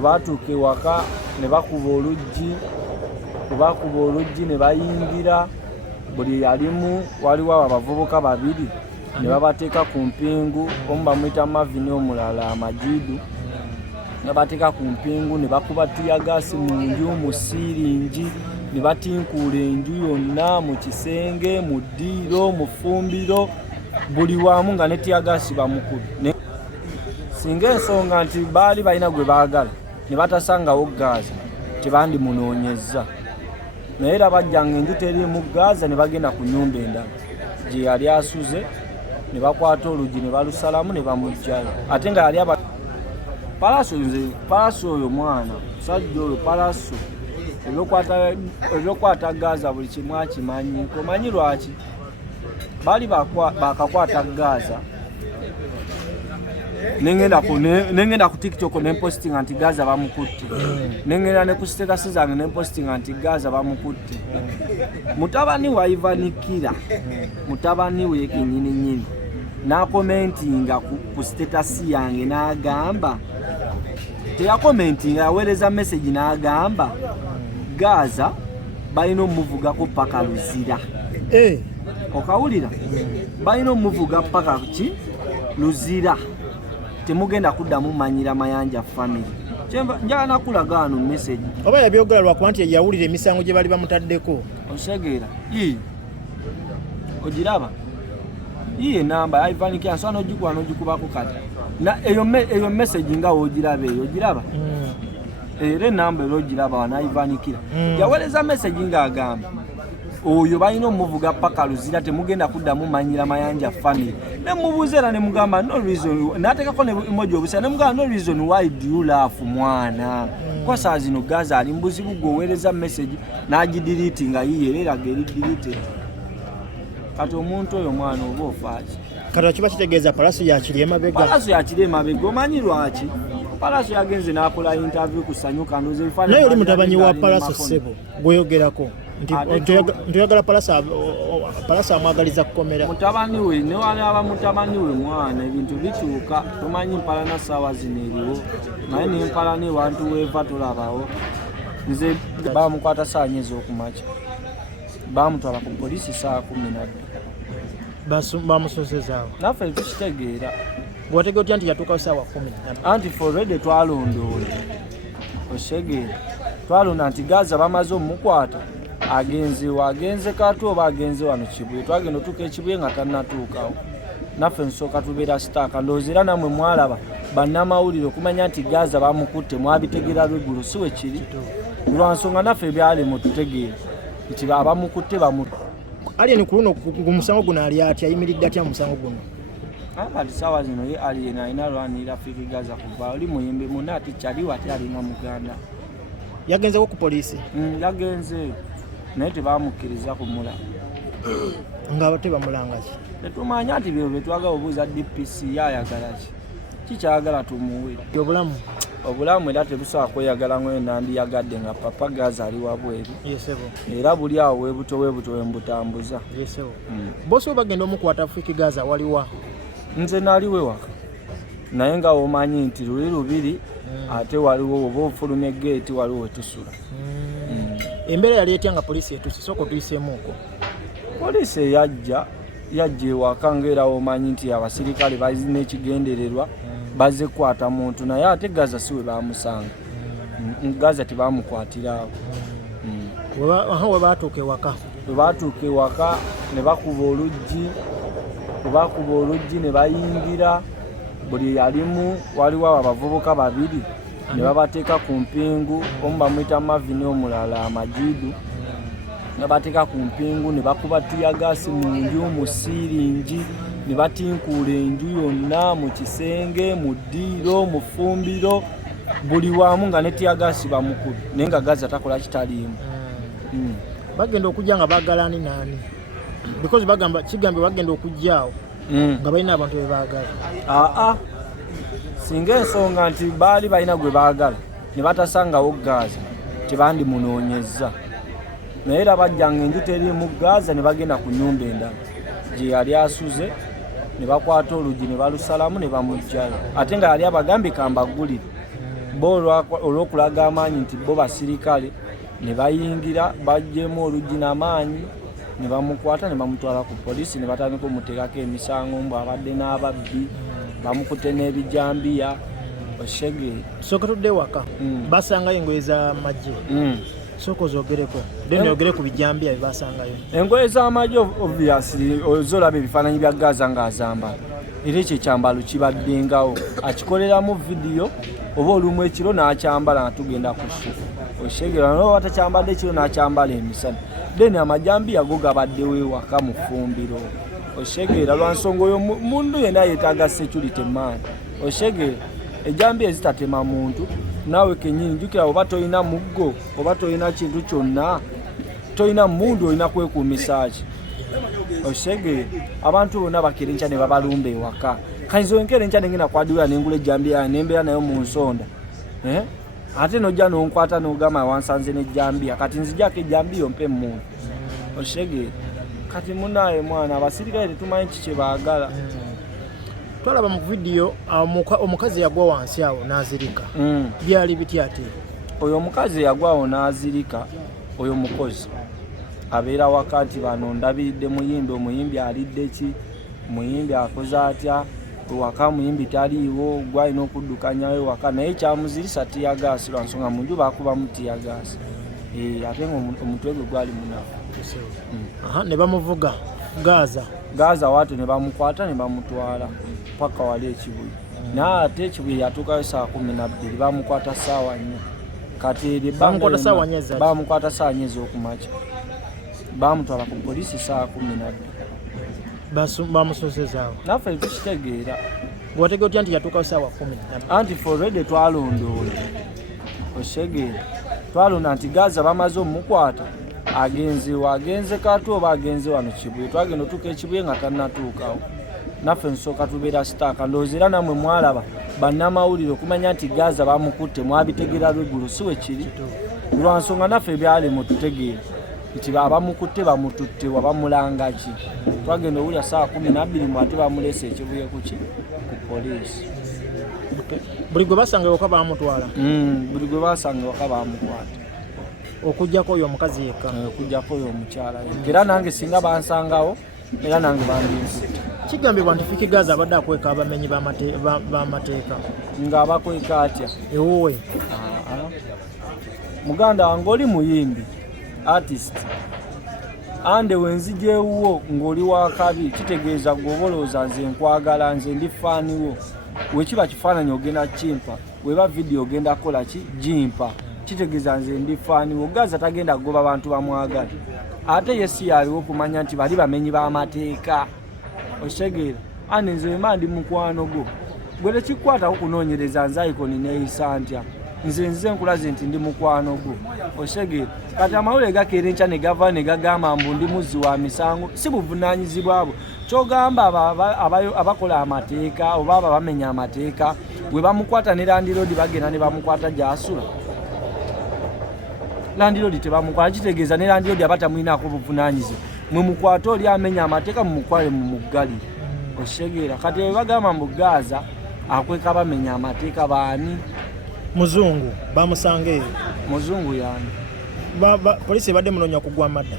batuuka ewaka ne bakuba oluggi ne bayingira. Buli yalimu waliwo abavubuka babiri ne babateeka ku mpingu, omu bamuyita Mavini omulala Amajidu, ne bateeka ku mpingu ne bakuba tiyagaasi mu nju, mu siiringi, ne batinkuula enju yonna, mu kisenge, mu ddiiro, mu ffumbiro, buli wamu nga ne tiyagaasi bamukubye. Singa ensonga nti baali balina gwe baagala ne batasangawo gaaza tebandimunoonyezza, naye era bajjanga enju teriimu gaaza ne bagenda ku nnyumba endala gye yali asuze, ne bakwata oluggi ne balusalamu ne bamuggyayo. Ate nga yali Palaso oyo mwana musajja oyo Palaso ebyokwata gaaza buli kimu akimanyi. Omanyi lwaki? Baali bakakwata gaaza nengenda ku TikTok nempostinga nti Gaza bamukutte, nengenda ne ku status zange nempostinga nti Gaza bamukutte. Mutabani wa Ivanikira, mutabani we kinnyininyini, nakomentinga ku status yange n'agamba, teyakomentinga, yaweereza message n'agamba Gaza balina omuvugako paka Luzira. Okawulira? Balina omuvuga paka ki Luzira, temugenda kuddamu manyira Mayanja family. Njala nakulaga wano message. Oba yabyogera lwakuba nti yawulira emisango gye bali bamutaddeko. Osegeera ogiraba enamba Ivanikira nsobola n'ogikuba n'ogikubako kati eyo message nga wogiraba eyo ogiraba era enamba era ogiraba wana Ivanikira yaweereza message ng'agamba oyo balina omuvuga paka Luzira, temugenda kuddamu manyira Mayanja family. Ne mubuuza era ne mugamba no reason, n'ateekako ne emoji obusa, ne mugamba no reason why do you laugh mwana. Kwa saa zino Gaza ali mbuzibu gwoweereza message n'agidelete nga yiye era eri delete. Kati omuntu oyo mwana oba ofaaki. Kati kiba kitegeeza Palaso yakiri emabega. Palaso yakiri emabega, omanyi lwaki? Palaso yagenze n'akola interview ku Sanyuka Ndoze bifaananyi. Naye oli mutabanyi wa Palaso Ssebo gweyogerako ntoyagala Palaso amwagaliza kukomera. Mutabani we ne walaba mutabani we mwana ebintu bituuka, tumanyi mpalana ssaawa zino eriwo, naye nempalana ewantu weeva tolabawo. Nze bamukwata saa 4 ez'okumakya, bamutwala ku poliisi saa 12. Bamusozezaawo. Naffe tukitegeera. Gwategera otya nti yatuuka ssaawa 10? Anti forede twalondoola. Osegeera. Twalonda nti Gaza bamaze omukwata. Agenze Katu oba agenze wano Kibuye. Twagenda otuuka ekibuye nga tannatuukawo. Naffe nsooka tubeera sitaaka. Ndowooza era nammwe mwalaba bannamawulire okumanya nti Gaza bamukutte mwabitegeera lw'eggulu si we kiri. Lwa nsonga naffe byali mututegeera nti abamukutte bamutte. Alien ku luno musango guno ali atya, ayimiridde atya mu musango guno? Kati ssaawa zino ye Alien alina lwanira Fiki Gaza kuva oli muyimbi munne ati kyaliwo ate alinga muganda. Yagenzewo ku poliisi? Yagenzeeyo naye tebamukkiriza kumula. Nga tebamulanga ki? Tetumanya nti byo betwagala obuuza DPC yayagala ki? Kikyagala tumuwe. Obulamu era tebusobola kweyagala ngo nandiyagadde nga papa Gaza ali wabweru. Era buli awo weebuto mbutambuza. Bosi bagenda omukwata Fiki Gaza waliwa? Nze naliwe waka. Naye nga omanyi nti luli lubiri ate waliwo oba ofulumye gate waliwo wetusula. Embeera yali etya nga poliisi etuuse? Sooka tuyiseemuuko. Poliisi yajja ewaka ng'era omanyi nti abasirikale balina ekigendererwa bazze kukwata muntu, naye ate Gaza si we bamusanga. Gaza tebamukwatirawo. We baatuuka ewaka? We baatuuka ewaka ne bakuba oluggi ne bayingira. Buli yalimu waliwo abavubuka babiri ne babateeka ku mpingu, omu bamuyita Mavini omulala Amajidu, ne bateeka ku mpingu ne bakuba tiyagaasi mu nju, mu siiringi, ne batinkuula enju yonna, mu kisenge, mu ddiiro, mu ffumbiro, buli wamu nga ne tiyagaasi bamukubye, naye nga Gaza takola kitaliimu. Bagenda okujja nga baagala nani? Because kigambe bagenda okujjaawo nga balina abantu be baagala. Singa ensonga nti baali balina gwe baagala ne batasangawo Gaza tebandimunoonyezza, naye era bajjanga enju teriimu Gaza ne bagenda ku nnyumba endala gye yali asuze, ne bakwata oluggi ne balusalamu ne bamuggyayo. Ate nga yali abagambye kambagulire bo olw'okulaga amaanyi nti bo basirikale ne bayingira bajjemu oluggi n'amaanyi ne bamukwata ne bamutwala ku poliisi ne batandika omuteekako emisango mbu abadde n'ababbi bamukute n'ebijambiya oshege soka tudde waka basangayo engoye z'amagye soko zogereko then yogere ku bijambiya bibasangayo engoye z'amagye obviously ozolaba ebifaananyi bya Gaza ng'azamba era ekyo ekyambalo kibaddengawo akikoleramu vidiyo oba olumu ekiro n'akyambala nga tugenda ku ssuku oshegera noba batakyambadde ekiro n'akyambala emisana then amajambiya go gabaddewo ewaka mu ffumbiro oshegera lwa nsonga oyo mundu yenna yeetaaga security man oshegera ejambiya ezitatema muntu naawe kenyini njukira oba tolina muggo oba tolina kintu kyonna tolina mundu olina kwekuumisa ki oshege abantu bonna bakerenca ne babalumba ewaka kaizo enkerenca nengenda kwadula nengula ejambiya nembeera nayo mu nsonda ate nojja nonkwata nogamba wansanze n'ejambiya kati nzijako ejambiya ompe muntu oshege kati munaye mwana abasirikale tetumanyi kiki baagala twalaba mu vidiyo omukazi yagwa wansi awo n'azirika byali bitya ate oyo omukazi yagwawo n'azirika oyo mukozi abeera wakati bano ndabiridde muyimbi omuyimbi alidde ki muyimbi akoze atya waka muyimbi taliiwo gwalina okuddukanyayo waka naye kyamuzirisa tiyagaasi lwa nsonga mu nju baakubamu tiyagaasi ate nga omutwe gwe gwali munafu ne bamuvuga Gaza watu ne bamukwata ne bamutwala paka wali ekibuye naye ate ekibuye yatuukayo saa 12 bamukwata ssaawa 4 kati bamukwata ssaawa 4 ez'okumakya bamutwala ku poliisi saa 12 bamusosezaawo naffe tukitegeera wategera otya nti yatuukayo ssaawa 12 anti forede twalondoola osegeera twalonda nti Gaza bamaze omukwata agenze katu oba agenze wano kibuye twagenda otuuka ekibuye nga tannatuukawo naffe nsooka tubeera sitaaka ndowooza era namwe mwalaba bannamawulire okumanya nti Gaza bamukutte mwabitegeera lweggulo si we kiri lwa nsonga naffe byalema tutegeera nti abamukutte bamututte wabamulanga ki twagenda owulira saa 12 mu ate bamulese ekibuye ku poliisi buli gwe basanga ewaka bamutwala buli gwe basanga ewaka bamukwata okujjako oyo omukazi yekka okujjako oyo omukyala era nange singa bansangawo era nange bandinkutte kigambibwa nti Fiki Gaza abadde akweka abamenyi b'amateeka ng'abakweka atya ewuwe muganda wange oli muyimbi artist ande wenzijewuwo ng'oli wakabi kitegeeza gwobolooza nze nkwagala nze ndi faaniwo wekiba kifaananyi ogenda kimpa weba vidiyo ogenda kola ki jimpa kitegeeza nze ndi faaniwo Gaza tagenda kugoba bantu bamwagala ate yesi yaliwo okumanya nti bali bamenyi b'amateeka osegeera ane nze wema ndi mukwano gwo gwe tekikwata okunoonyereza nze Icon neeyisa ntya nze nkulaze nti ndi mukwano gwo osegeera kati amawulire gakeerenca ne gava ne gagamba mbu ndi muzzi wa misango si buvunaanyizibwa bwo kyogamba abakola amateeka oba abo bamenya amateeka bwe bamukwata ne landiroodi bagenda ne bamukwata gy'asula landiroodi tebamukwata kitegeeza ne landiroodi abatamwinaako buvunaanyizibwa mwe mukwata oli amenya amateeka mumukwale mu muggalire osegeera kati bwe bagamba mbu Gaza akweka bamenya amateeka baani muzungu bamusanga eyo muzungu yani poliisi ebadde munoonya kugwa amadda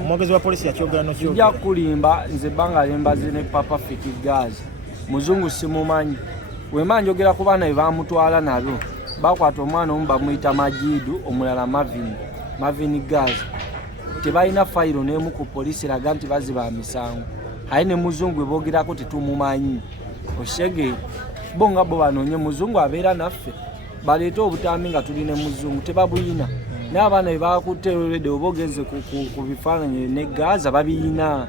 omwogezi wa poliisi yakyogera nokijja kulimba nze ebbanga lyembaze ne Papa Fiki Gaza muzungu simumanyi wema njogera ku baana be bamutwala nabo bakwata omwana omu bamuyita Majidu omulala Mavin Gaza tebalina fayiro n'emu ku poliisi eraga nti baziba misango aye ne muzungu eboogerako tetumumanyi oshege bo nga bo banoonye muzungu abeera naffe baleete obutambi nga tuli ne muzungu tebabuyina n'abaana be bakutte olwedde oba ogenze ku bifaananyi ne Gaza babiyina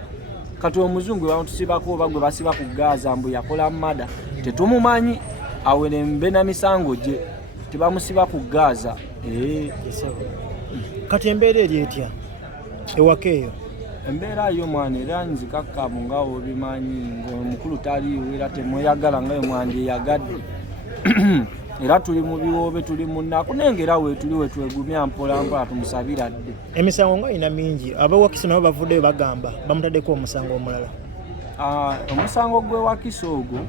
kati omuzungu bamutusibako oba gwe basiba ku Gaza mbu yakola mada tetumumanyi awere mbe na misango gye tebamusiba ku Gaza kati embeera eri etya ewaka eyo embeera yo mwana era nzikakkamu nga obimanyi ng'omukulu taliiwo era temweyagala nga mwandiyagadde era tuli mu biwoobe tuli mu nnaku nengera weetuli wetwegumya mpolampola tumusabira dde emisango nga ina mingi abewakisa nabo bavuddeyo bagamba bamutaddeko omusango omulala omusango gw'ewakisa ogwo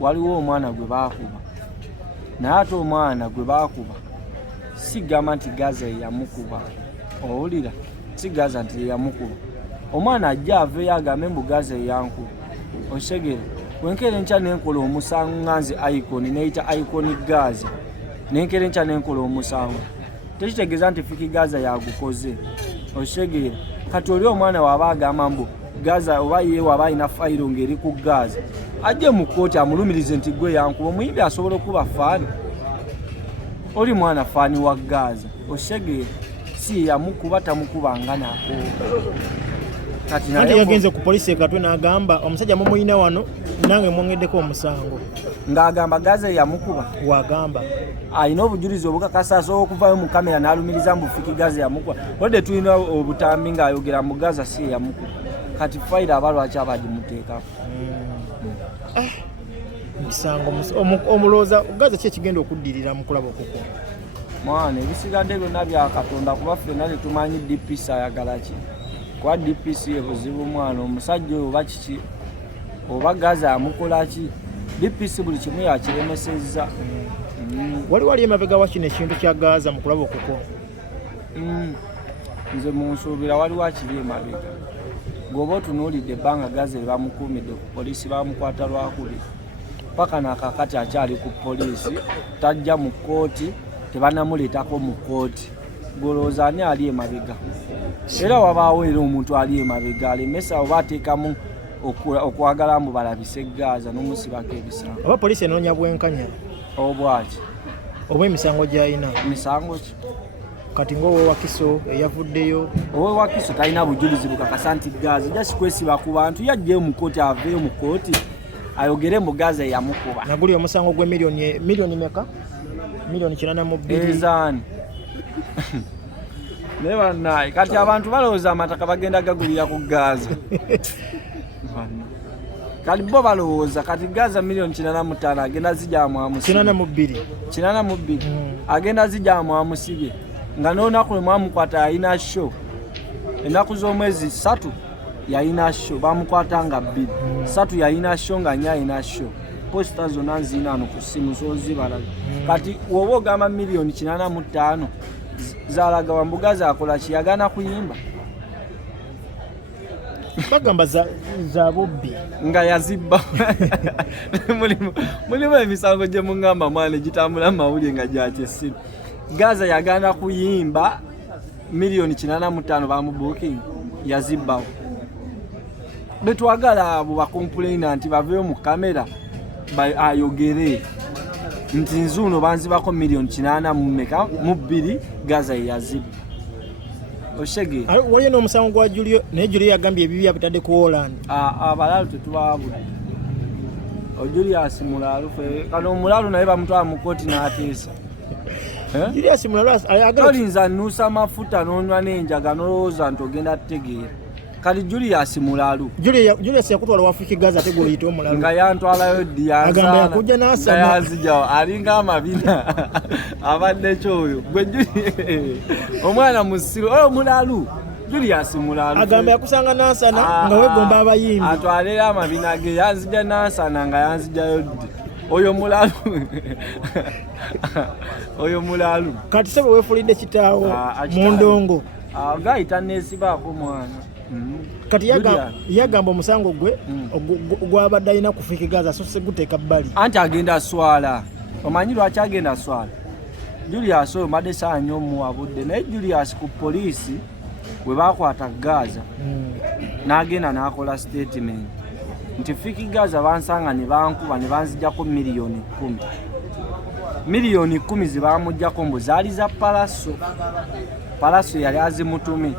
waliwo omwana gwe baakuba naye ate omwana gwe baakuba sigamba nti Gaza yamukuba, owulira, si Gaza nti yamukuba. Omwana ajja aveeyo agambe mbu Gaza yankuba, osegere wenkere nkya nenkola omusango nganze Icon neyita Icon Gaza, nenkere nkya nenkola omusango, tekitegeeza nti Fiki Gaza yagukoze, osegere. Kati oli omwana waba agamba mbu Gaza oba ye waba alina fayiro ngeri ku Gaza, ajje mu kkooti amulumirize nti gwe yankuba, omuyimbi asobola okuba faani. Oli mwana faani wa Gaza, osegere, si yamukuba tamukubanga nako. Kati yagenze ku poliisi Katwe n'agamba omusajja mumuyina wano nange mwongeddeko omusango, ng'agamba Gaza yamukuba. Wagamba alina obujulizi obukakasa asobola okuvayo mu kamera n'alumiriza mbu Fiki Gaza yamukuba. Wadde tulina obutambi ng'ayogera mu Gaza si yamukuba. Kati fayiro aba lwaki abagimuteekako? Misango omulooza Gaza ki ekigenda okuddirira mu kulaba okuko? Mwana ebisigadde byonna bya Katonda, kuba ffenna tetumanyi DPC ayagala ki. Kwa DPC ebuzibu mwana omusajja oba kiki oba Gaza amukola ki, DPC buli kimu yakiremesezza. Wali emabega wa kino ekintu kya Gaza mu kulaba okuko? Nze munsuubira waliwo akiri emabega. Gwoba otunuulidde ebbanga Gaza bamukuumidde ku poliisi bamukwata lwakubiri, paka nakakati akyali ku poliisi, tajja mu kkooti, tebanamuleetako mu kkooti. Golooza ani ali emabega? Era wabaawo era omuntu ali emabega alemesa oba ateekamu okwagala mbu balabise Gaza n'omusibako ebisango. Oba poliisi enoonya bwenkanya obwaki oba emisango gy'alina? Misango ki? Kati ng'owe Wakiso eyavuddeyo. Owe Wakiso talina bujulizi bukakasa nti Gaza jasi kwesiba ku bantu, yajjeyo mu kkooti aveeyo mu kkooti ayogere mu Gaza yamukuba. Naguli omusango gwe miliyoni meka? Miliyoni 82. Ezaani neba naye kati abantu balowooza amataka bagenda gagulira ku Gaza. Kati bo balowooza kati Gaza miliyoni 85 agenda zijjamu amusibye. 82 agenda zijjamu amusibye, nga n'olunaku lwe mwamukwata yalina show, ennaku z'omwezi 3 yalina show, bamukwata nga 2 3 yalina show nga 4 yalina show. Posta zonna nzina no ku simu zozibala. Kati woba ogamba miliyoni 85 zalaga wa Gaza akola kiyagana kuyimba. Bagamba za bobbi nga yazibba. Mulimu emisango gye mungamba mwana gitambula mawulire nga gyakesiru. Gaza yagana kuyimba miliyoni 85 bamubuking yazibbawo. Betwagala abo bakomplaina nti baveyo mu kamera ayogere nti nzuno banzibako miliyoni 82 Gaza yazibba. Oshege waliyo n'omusango gwa Julio, naye Julio yagambye ebibi abitadde ku Holland. Abalalu tetubabudde. Julius Mulalu fe kano omulalu naye bamutwala mu kkooti n'ateesa. Julius Mulalu ayagala tolinza nnuusa mafuta n'onywa n'enjaga n'olowooza nti ogenda tutegeera. Kali Julius Mulalu. Julius yakutwala wa Fiki Gaza ate gw'oyita omulalu. Nga yantwalayo ddi yanzaala. Agamba yakujja n'asama. Yazijjawo alinga amabina. Abadde kyoyo. Gwe omwana musiru. Oyo Mulalu. Julius Mulalu. Agamba yakusanga n'asana nga wegomba abayimbi. Atwalira amabina ge yanzijja n'asana nga yanzijjayo ddi. Oyo Mulalu. Oyo Mulalu. Kati sebo weefulidde kitaawo mu ndongo. Gayita neesibaako mwana. Kati yagamba omusango gwe gwabadde alina ku Fiki Gaza so guteeka bbali. Anti agenda swala. Omanyi lwaki agenda swala? Julius oyo madde saanyo omuwabudde, naye Julius ku poliisi bwe bakwata Gaza n'agenda n'akola statement nti Fiki Gaza bansanga ne bankuba ne banzijjako miliyoni 10. Miliyoni 10 zibamujjako mbu zaali za Palaso yali azimutumye.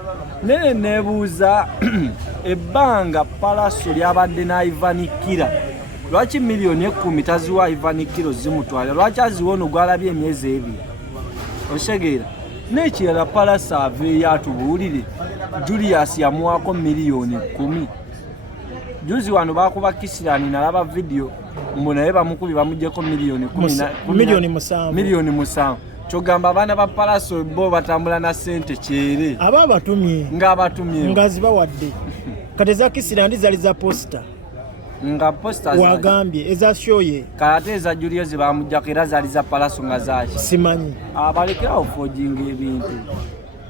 Naye neebuuza ebbanga Palaso lyabadde n'ayivanikira, lwaki miliyoni 10 taziwa Ivanikiro zimutwala? Lwaki aziwono gwalabye emyezi 2? Oshegeera n'ekirala Palaso aveeyo atubuulire Julius yamuwaako miliyoni 10. Juzi wano bakuba Kisirani nalaba video mbu naye bamukubi bamuggyeko miliyoni 10 miliyoni 7. Kyogamba abaana ba Palaso bo batambula na ssente kyere aba batumye ng'abatumye nga zibawadde. Kati za Kisirani zali za posta nga posters wagambye eza shoye kate eza Julius bamujjako era zaali za Palaso nga zaki simanyi abalekerawo forging ebintu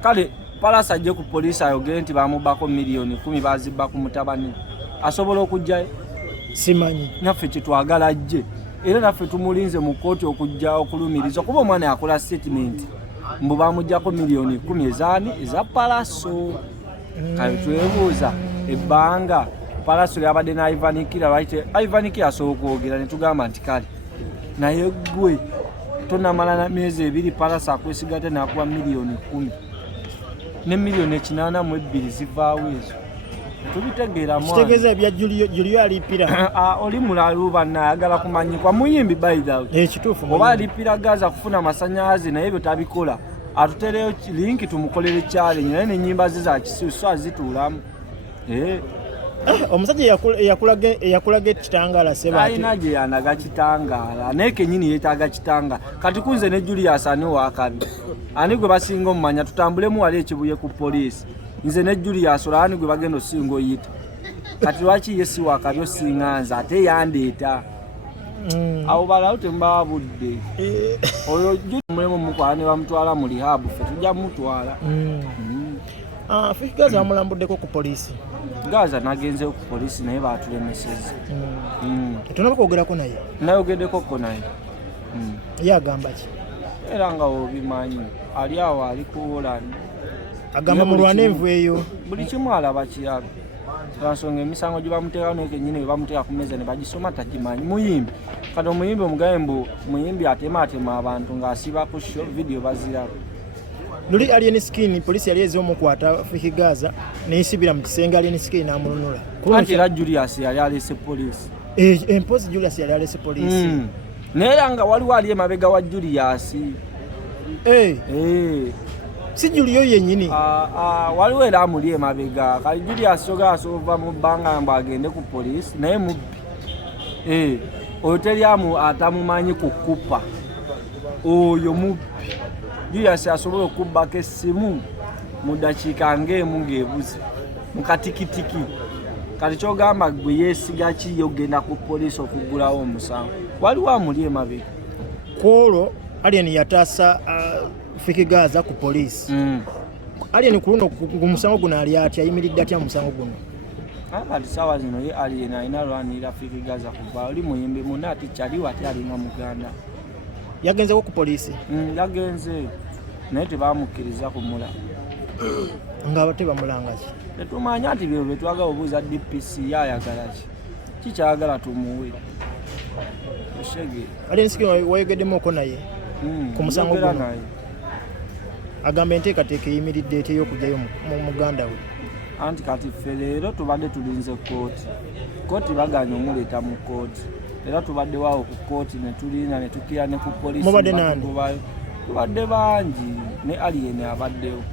kale Palaso ajje ku poliisi ayogere nti bamubako miliyoni 10 bazibba ku mutabani asobola okujjayo simanyi naffe kyetwagala ajje era naffe tumulinze mu kooti okujja okulumiriza kuba omwana yakola statement mbu bamujjako miliyoni 10 ezaani eza Palaso kale twebuuza ebbanga Palaso lyabadde na Ivan Kira asobola okwogera ne tugamba nti kale naye gwe tonamala na myezi 2 Palaso akwesigatte n'akuwa miliyoni 10 ne miliyoni 82 zivaawo ezo tubitegeera mwana kitegeeza ebya Julio alipira oli mulaluba nayagala kumanyikwa muyimbi by the way kituufu oba alipira Gaza kufuna masanyazi naye byo tabikola atutereyo linki tumukolere challenge naye n'ennyimba ze za kisusu azituulamu omusajja eyakulaga ekitangala seba alina gye yanaga kitangaala naye kenyini yeetaaga kitanga kati kunze ne Julius ani wakabi ani gwe basinga omumanya tutambulemu wali ekibuye ku poliisi nze ne Julius olani gwe bagenda osinga oyita kati lwaki ye si wakabi osinganza ate yandeeta abo balawo tembabudde oyo mulemu mukwala ne bamutwala mu rehab ffe tujja mutwala Gaza amulambuddeko ku poliisi Gaza nagenze ku poliisi naye batulemeseza tonaba kwogerako naye nayogeddekoko naye ye agamba ki era nga obimanyi ali awo ali kuwolani agamba mulwane envu eyo buli kimu alaba kirabe lwansonga emisango gye bamuteekawo naye kennyini bwe bamuteeka ku mmeeza ne bagisoma tagimanyi muyimbi kati omuyimbi omugabe mbu muyimbi atemaatema abantu ng'asiba ku show vidiyo baziraba luli alien skin poliisi yali ezi omukwata Gaza neyisibira mu kisenge alien skin n'amununula anti era Julius yali alese poliisi empozi Julius yali alese poliisi naye era nga waliwo ali emabega wa Julius si Julio yennyini waliwo era amuli emabega kali Julius ogaasova mu bbanga mbu agende ku poliisi naye mubbi oyo teryamu atamumanyi kukupa oyo mubbi Julius asobola okubbako essimu mu ddakiika ng'emu ng'ebuze mu katikitiki kati kyogamba gwe yeesiga ki yogenda ku poliisi okuggulawo omusango waliwo amuli emabega kwolwo alien yataasa Gaza ku poliisi alien ku luno ku musango guno ali atya ayimiridde atya mu musango guno kati saawa zino ye alien alina lwanirira Gaza kuva oli muyimbi munne ati kyaliwo ate alinga muganda yagenzeko ku poliisi yagenze naye tebamukkiriza kumula nga tebamulanga ki tetumanya nti byo betwagala obuuza DPC yayagala ki kikyagala tumuwe oshege alien siki wayogeddemoko naye ku musango guno agamba enteekateeka eyimiridde etya ey'okugyayo mu muganda we anti kati ffe leero tubadde tulinze kooti baganya omuleeta mu kooti era tubadde waawo ku kooti ne tulinda ne tukira ne ku poliisi mubadde nani tubadde bangi ne alien abaddewo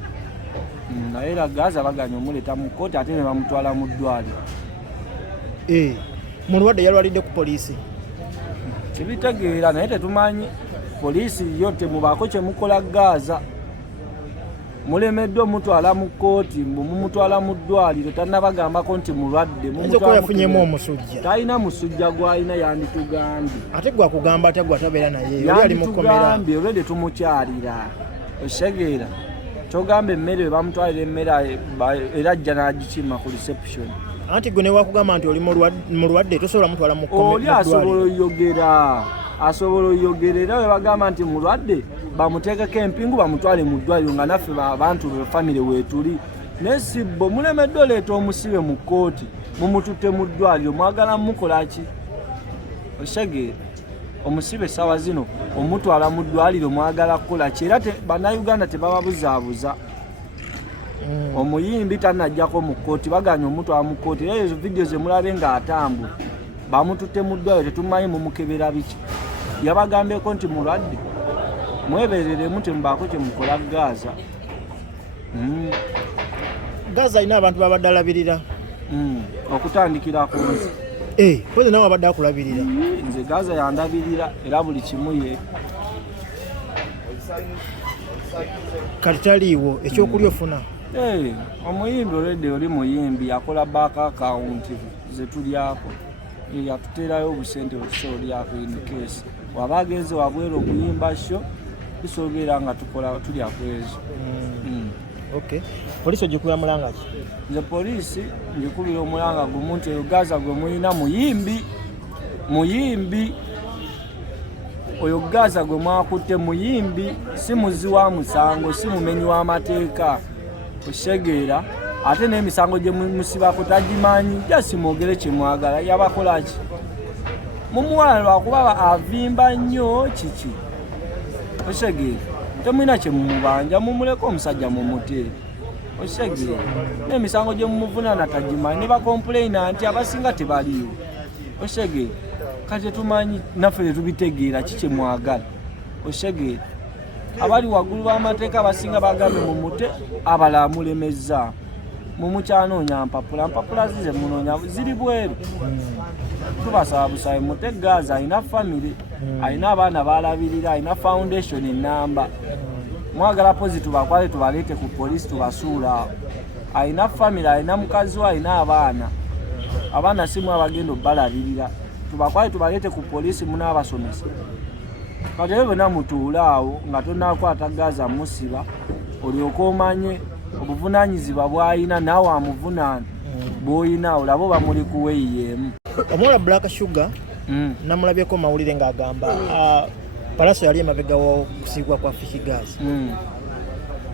naye era Gaza baganya omuleeta mu kooti ate ne bamutwala mu ddwaliro mulwadde yalwalidde ku poliisi kibitegeera naye tetumanyi poliisi yo temubaako kyemukola Gaza mulemeddwa mutwala mu kooti mumutwala mu ddwaliro tannabagambako nti mulwadde yafunyemu omusujja talina musujja gwalina yanditugambye ate gwakugamba ate gwatabeera naye oli ali mukomera olwedde tumukyalira osegeera kyogamba emmere we bamutwalira emmere era ajja n'agikima ku reception anti gwe ne wakugamba nti oli mulwadde tosobola mutwala mu oli asobola oyogera era we bagamba nti mulwadde bamuteekeko empingu bamutwale mu ddwaliro nga naffe abantu be famire weetuli naye sibbo mulemeddwa oleeta omusibe mu kooti mumututte mu ddwaliro mwagala mukola ki osegeera omusibe essaawa zino omutwala mu ddwaliro mwagala kukola ki era bannayuganda tebababuzaabuza omuyimbi tannajjako mu kooti baganya omutwala mu kooti era ezo vidiyo ze mulabe ng'atambula bamututte mu ddwaliro tetumanyi mumukebera biki yabagambyeko nti mulwadde mwebereremu temubaako kyemukola Gaza Gaza alina abantu babadde alabirira okutandikira ku nsi pozi nawe abadde akulabirira nze Gaza yandabirira era buli kimu ye kati taliiwo ekyokulya ofuna omuyimbi olwedde oli muyimbi akola back account ze tulyako yatuterayo obusente otusobolyako in case waba agenze wabwera okuyimba sho tusobola nga tukola tulya kwezo. Okay. Polisi ogikubira mulanga ki? Nze polisi ngikubira omulanga gumu nti eyo Gaza gwe mulina muyimbi oyo Gaza gwe mwakutte muyimbi, si muzi wa musango, si mumenyi w'amateeka oshegeera, ate n'emisango gye musibako tagimanyi, jasi mwogere kye mwagala yabakola ki mumuwala lwakuba avimba nnyo kiki oshegeera, temulina kye mumubanja, mumuleko omusajja mumutere oshegeera, n'emisango gye mumuvunaana tagimanyi, ne bakompulayina nti abasinga tebaliiwo oshegeera, kati tumanyi naffe tetubitegeera kiki mwagala oshegeera, abali waggulu b'amateeka abasinga bagambe mumute, abalala mulemezza mumukyanoonya mpapula zize munoonya ziri bweru. Tubasaba busabe mute Gaza alina family, alina abaana balabirira, alina foundation enamba, mwagala pozi tubakwale tubaleete ku polisi tubasuula, alina family, alina mukazi we, alina abaana simu abagenda balabirira, tubakwale tubaleete ku polisi munaabasomesa. Kati ebyo bonna mutuulaawo nga tonnakwata Gaza musiba, olyoke omanye obuvunaanyizibwa bw'alina naawe amuvunaana bw'olina olaba bamuli kuweyiyeemu. Omuwala Black Sugar namulabyeko mawulire ng'agamba Palaso yali emabega w'okusiibwa kwa Fishi Gaza.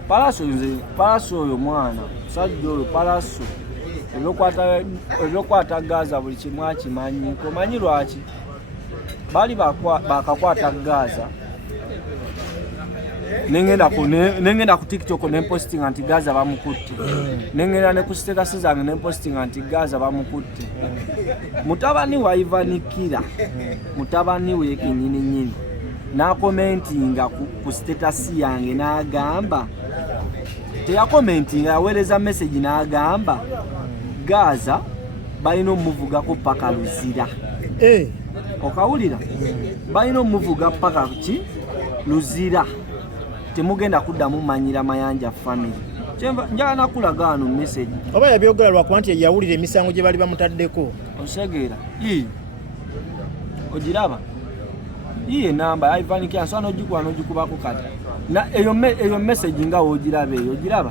Palaso oyo mwana musajja oyo Palaso ebyokwata Gaza buli kimu akimanyi. Omanyi lwaki bali bakakwata Gaza nengenda ku TikTok nempostinga nti Gaza bamukutte, nengenda ne ku status zange nempostinga nti Gaza bamukutte. Mutabani wa Ivanikira, mutabani we kenyini nakomentinga ku status yange n'agamba, teyakomentinga yaweereza message n'agamba Gaza balina omuvugako paka Luzira. Okawulira balina omuvuga paka ki Luzira, temugenda kuddamu manyira Mayanja family. Njala nakulaga wano message oba yabyogera lwakuba nti yawulira emisango gye bali bamutaddeko osegeera ogiraba enamba Ivanikira nsobola n'ogikuba n'ogikubako kati eyo message nga woogiraba eyo ogiraba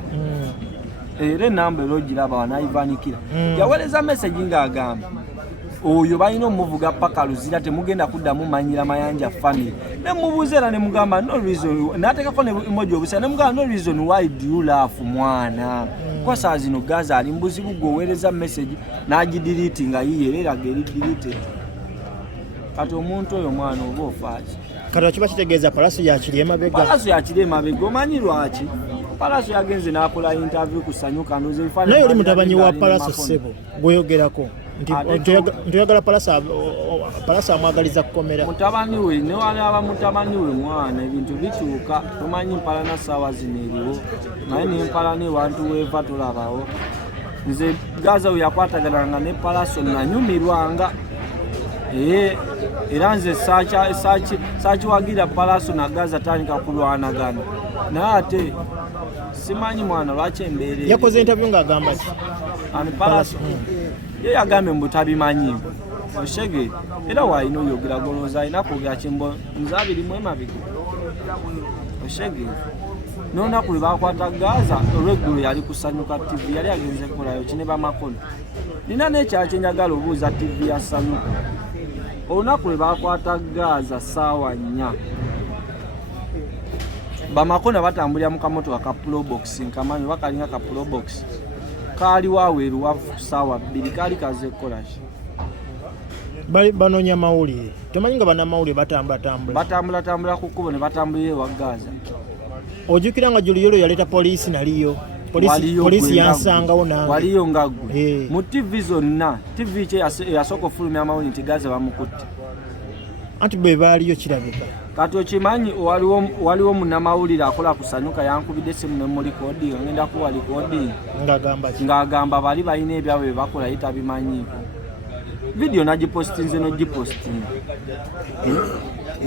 era enamba era ogiraba wana Ivanikira yaweereza message ng'agamba oyo balina omuvuga paka Luzira, temugenda kuddamu manyira Mayanja family. Nemubuuza era nemugamba no reason, n'ateekako ne emoji obusa, nemugamba no reason why do you laugh mwana. Kwa saa zino Gaza ali mbuzibu gwoweereza message n'agidelete nga yiye era eri delete. Kati omuntu oyo mwana oba ofaaki. Kati kiba kitegeeza Palaso yakiri emabega. Palaso yakiri emabega, omanyi lwaki? Palaso yagenze n'akola interview ku Sanyuka ndoze bifaananyi. Naye oli mutabanyi wa Palaso ssebo gweyogerako. Ntoyagala Palaso amwagaliza kukomera. Mutabani we ne walaba mutabani we mwana ebintu bituuka, tumanyi mpalana ssaawa zino eriwo, naye n'empalana ewantu weeva tulabawo. Nze Gaza we yakwatagananga ne Palaso nanyumirwanga. Era nze saakiwagira Palaso na Gaza tandika kulwanagana. Naye ate simanyi mwana lwaki embeera yakoze interview ng'agamba ki? Ani Palaso ye yagambe mbu tabimanyi oshege era wayina oyogera golooza alina kwogera kimbo nzabirimu emabega oshege n'olunaku lwe bakwata Gaza olw'eggulu yali ku Sanyuka TV yali agenze kukolayo kine bamakono. Nina n'ekyala kye njagala obuuza TV ya Sanyuka. Olunaku lwe bakwata Gaza ssaawa 4 bamakona batambulira mu kamotoka ka Probox nkamanyi bakalinga ka Probox kaali waweeru wa ssaawa 2 kaali kaze kkolaki banoonya mawulire. Tomanyi nga bannamawulire batambula ku kkubo ne batambulira ewa Gaza. Ojjukira nga Juliyolo yaleeta polisi naliyo polisi yansangawo nange waliyo nga ggwe mu TV zonna TV kye yasooka ofulumya amawulire nti Gaza bamukutte anti bwe baaliyo kirabika. Kati okimanyi waliwo munnamawulire akola ku Sanyuka yankubidde essimu ne mu recording ngenda kuwa recording ng'agamba bali balina ebyabwe bakola ye tabimanyiiko. Video nagipostinze nogipostinga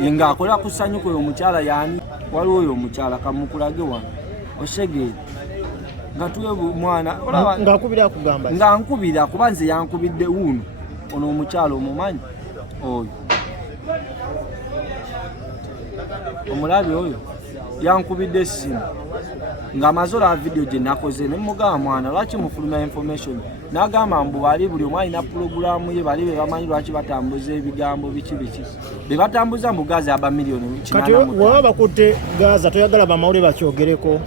ng'akola ku Sanyuka oyo omukyala yaani waliwo oyo omukyala kamukulage wano osegeera nga tuwe mwana ng'akubira akugamba nga nkubira kuba nze yankubidde wuno ono omukyalo omumanyi oyo omulabi oyo yankubidde essimu ng'amaze olaba vidiyo gye nakoze ne mugamba mwana lwaki mufulumya information n'agamba mbu bali buli omu alina pulogulaamu ye bali be bamanyi lwaki batambuza ebigambo biki be batambuza mbu Gaza aba miliyoni kati waba bakutte Gaza toyagala bamawulire bakyogereko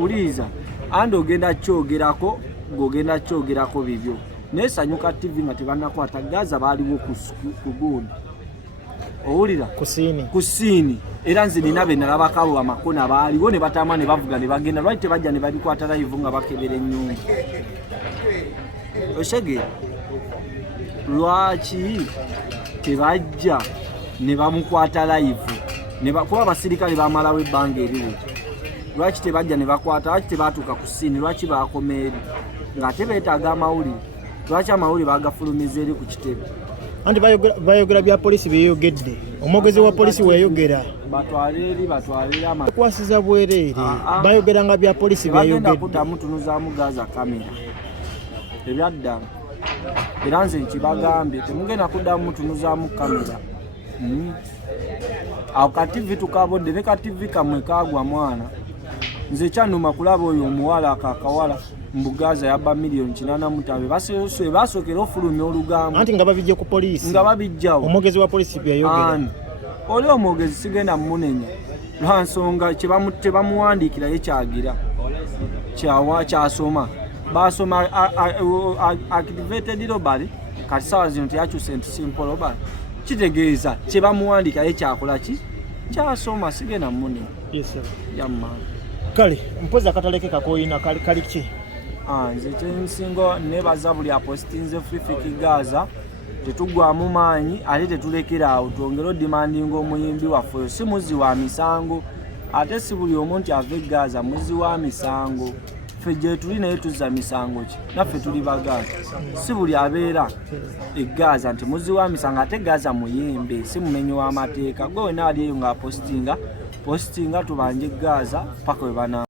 uliza andi ogenda kyogerako ng'ogenda kyogerako bibyo naye Sanyuka TV nga tebannakwata Gaza baaliwo ku gundi owulira ku siini era nze nina be nalabakabo amakona baaliwo ne batama ne bavuga ne bagenda lwaki tebajja ne babikwata live nga bakebera ennyumba oshege lwaki tebajja ne bamukwata live kuba abasirikale bamalawo ebbanga eriwo lwaki tebajja ne bakwata lwaki tebatuuka ku siini lwaki bakoma eri ng'ate beetaaga amawulire lwaki amawulire bagafulumiza eri ku kitebe anti bayogera bya polisi byeyogedde omwogezi wa polisi weyogera batwalira kwasiza bwereere bayogera nga bya polisi byeyogedde kuddamu tunuzaamu Gaza kamera ebyaddala era nze nkibagambye temugenda kuddamu tunuzaamu kamera awo kativi tukabodde ne kativi kamwe kagwa mwana nze kyannuma kulaba oyo omuwala akakawala mbu Gaza yabba miliyoni 85 basookera ofulumya olugambo anti nga babijje ku polisi nga babijjawo omwogezi wa polisi byayogera oli omwogezi sigenda munenya lwa nsonga tebamuwandiikira ye kyagira kyasoma basoma activated robbery kati sawa zino teyakyuse nti simple robbery kitegeeza kyebamuwandiika ye kyakola ki kyasoma sigenda munenya yamma kale mpozi akataleke kakoyina kali ki nze kyensingo nebaza buli apostinze Free Gaza tetugwamu maanyi ate tetulekera awo twongere odimandinga omuyimbi waffe si muzi wa misango ate si buli omu nti ave Gaza muzi wa misango ffe gye tuli naye tuzza misango ki naffe tuli Bagaza si buli abeera Gaza nti muzi wa misango ate Gaza muyimbe si mumenyi w'amateeka gwe wena ali eyo nga postinga tubanje Gaza paka we bana